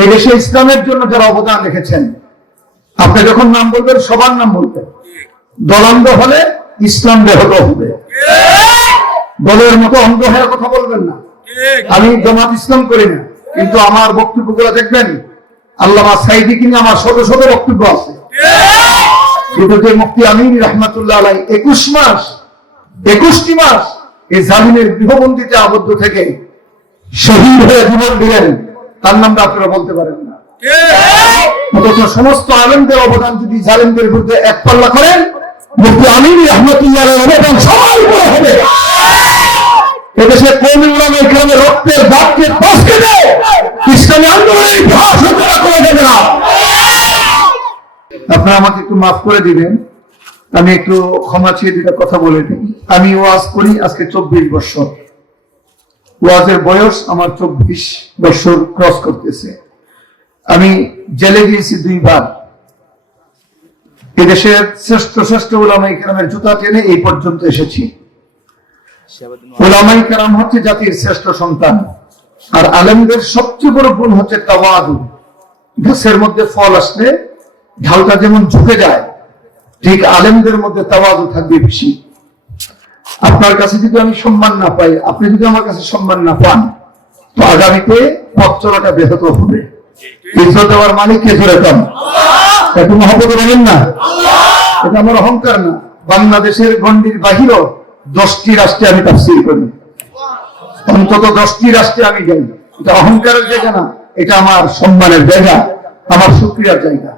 এই দেশে ইসলামের জন্য যারা অবদান রেখেছেন, আপনি যখন নাম বলবেন, সবার নাম বলবেন। দলান্ধ হলে ইসলাম ব্যাহত হবে। দলের মতো অন্ধ হয়ে কথা বলবেন না। আমি জামাত ইসলাম করি না, কিন্তু আমার বক্তব্যগুলো দেখবেন, আল্লামা সাইদি কিনে আমার শত শত বক্তব্য আছে। কিন্তু যে মুক্তি আমিন রহমাতুল্লাহ আলাই একুশ মাস, একুশটি মাস এই জামিনের গৃহবন্দিতে আবদ্ধ থেকে শহীদ হয়ে জীবন দিলেন। তার নামটা আপনারা বলতে পারেন না। অথচ সমস্ত আলেমদের অবদান যদি জালেমদের বিরুদ্ধে এক পাল্লা করেন মুক্তি আমিন রহমতুল্লাহ অবদান সবাই বড় হবে। এদেশে কৌমি উলামা ইকরামে রক্তের দাগকে বসকে দেয় ইসলামী আন্দোলনের ইতিহাস রচনা করে দেবে না। আপনারা আমাকে একটু মাফ করে দিবেন। আমি একটু ক্ষমা চেয়ে দিতে কথা বলে দিই। আমি ওয়াজ করি আজকে চব্বিশ বছর। ওয়াজের বয়স আমার চব্বিশ বছর ক্রস করতেছে। আমি জেলে গিয়েছি দুইবার। এদেশের শ্রেষ্ঠ শ্রেষ্ঠ ওলামা ইকরামের জুতা টেনে এই পর্যন্ত এসেছি। ওলামাই কারাম হচ্ছে জাতির শ্রেষ্ঠ সন্তান। আর আলেমদের সবচেয়ে বড় গুণ হচ্ছে তাওয়াদু। গাছের মধ্যে ফল আসলে ঢালটা যেমন ঝুঁকে যায়, ঠিক আলেমদের মধ্যে তাওয়াদু থাকবে বেশি। আপনার কাছে যদি আমি সম্মান না পাই আপনি যদি আমার কাছে সম্মান না পান তো আগামীতে পথ চলাটা ব্যাহত হবে। ইজ্জত দেওয়ার মালিক কে ধরে পান একটু বলেন না? এটা আমার অহংকার না। বাংলাদেশের গণ্ডির বাহিরও দশটি রাষ্ট্রে আমি তাফসির করি। অন্তত দশটি রাষ্ট্রে আমি যাই। এটা অহংকারের জায়গা না এটা আমার সম্মানের জায়গা আমার সুক্রিয়ার জায়গা।